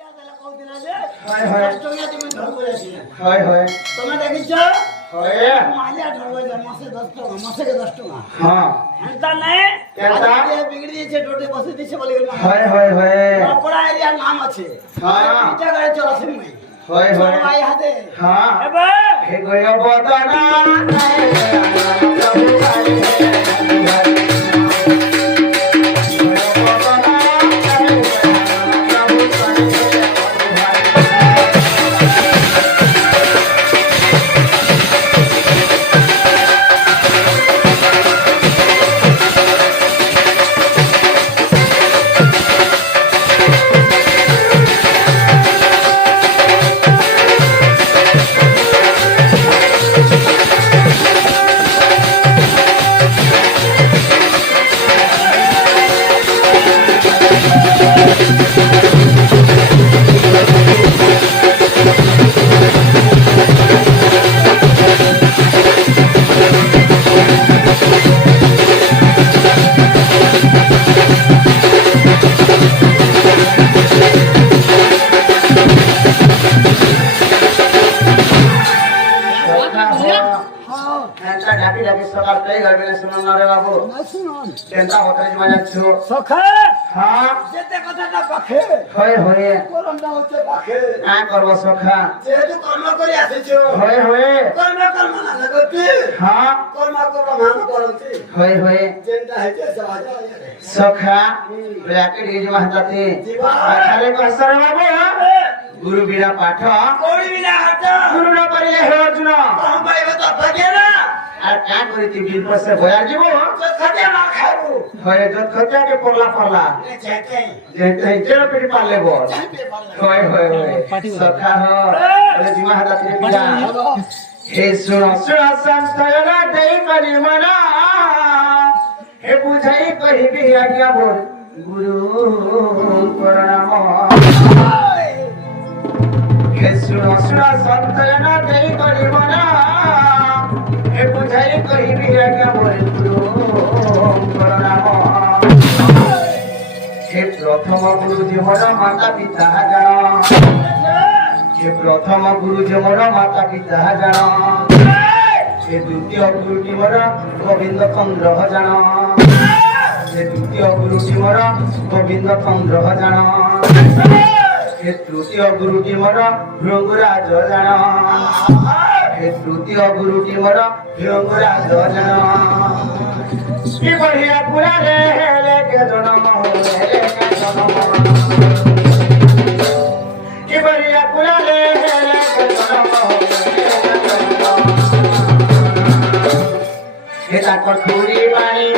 হয় হয় হয় হয় তুমি দেখিছ হয় মাঝে 18 বছর মাসে 10 টাকা মাসে 10 টাকা হ্যাঁ এটা নাই এটা আজকে বিগড়ি দিয়েছে টোটে বসে দিয়েছে বলে হয় হয় হয় পড়া এরিয়ার নাম আছে হ্যাঁ এটা গাড়ি চলাছে মই হয় হয় ভাই হাতে হ্যাঁ এবে হে গয় বদনা প্রভু কালী ডাকি ডাকি সকাল পেয়ে গেলে শুনুন না রে বাবু কেনটা হোটেলে জমা যাচ্ছ সখা হ্যাঁ যেতে কথাটা পাখে হয় হয় করমটা হচ্ছে পাখে আ করব সখা যেহেতু কর্ম করে আসিছো হয় হয় কর্ম না লাগতে হ্যাঁ কর্ম মান করতে হয় হয় যেটা হইছে সমাজ সখা ব্যাকে দিয়ে জমা হাতাতে আরে কসর বাবু গুরু বিনা পাঠ কোড়ি বিনা হাত গুরু না পারিলে হে অর্জুন কম পাইবে তো ভাগে না আর কা করিতি বিল পয়সা বয়া দিব তো খাতে মা খাবো হয় যত খতাকে পড়লা পড়লা যেতে যেতে যেন পেটি পারলে বল হয় হয় হয় সখা হ বলে জিমা হাতাতে পিলা হে শুন শুন সন্তয়না দেই করি মনা হে বুঝাই কহিবি আজ্ঞা বল গুরু প্রণাম হে শুন শুন সন্তয়না দেই করি মনা হে বুঝাই কহিবি আজ্ঞা বল গুরু প্রণাম হে প্রথম গুরু জীবন মাতা পিতা জান হে প্রথম গুরু জীবন মাতা পিতা জান হে দ্বিতীয় গুরুটি মোর গোবিন্দ চন্দ্র জান হে দ্বিতীয় গুরুটি মোর গোবিন্দ চন্দ্র জান হে তৃতীয় গুরুটি মোর ভৃঙ্গরাজ জান হে তৃতীয় গুরুটি মোর ভৃঙ্গরাজ জান কি বঢ়িয়া পুরা রে হেলে কে জনম হেলে কে জনম কি বঢ়িয়া পুরা রে হেলে কে জনম হে তারপর খুঁড়ি বাড়ি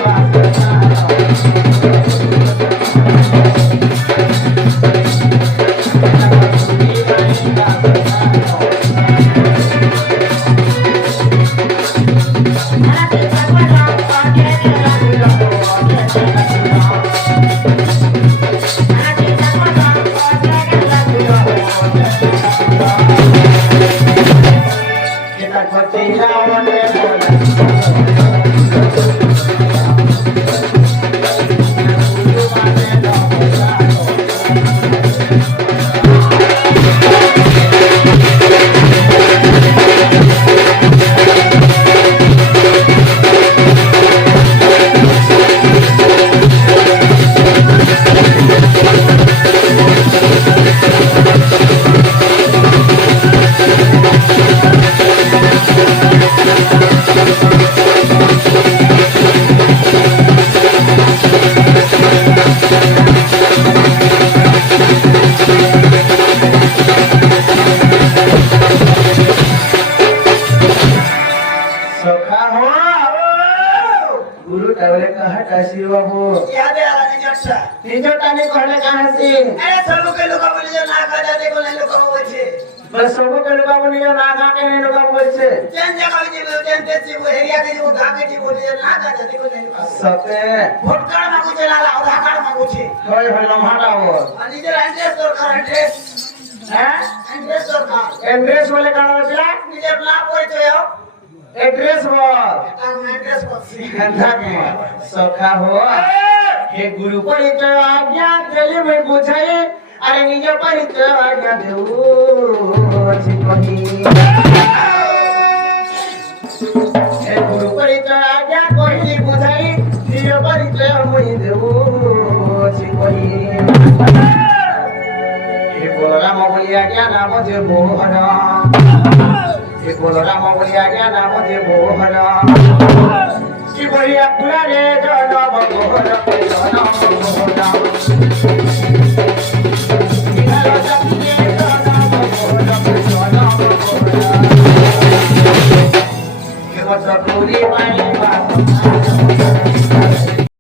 एड्रेस वाले काढा दिला নিজের না পরিচয় एड्रेस बोल एड्रेस করছি सखा हो हे गुरु परिचय आज्ञा देली मैं बुझाई ଆରେ ନିଜ ପରିଚୟ ଆଜ୍ଞା ଦେଉଅଛି କହି ଏ ଗୁରୁ ପରିଚୟ ଆଜ୍ଞା କହି ବୁଝାଇ ନିଜ ପରିଚୟ ମୁଇଁ ଦେଉଅଛି କହି ଏ ବଳରାମ ବୋଲି ଆଜ୍ଞା ନାମ ଯେ ମୋହନ ଏ ବଳରାମ ବୋଲି ଆଜ୍ଞା ନାମ ଯେ ମୋହନ କି ବଳିଆ ପୁରାରେ ଜନମ ମୋହନ ଜନମ ମୋହନ ବିହାର ଜାତିରେ ଜନମ ମୋହନ ଜନମ ମୋହନ। ଏ ବର୍ଷ ପୁରୀ ପାଇଁ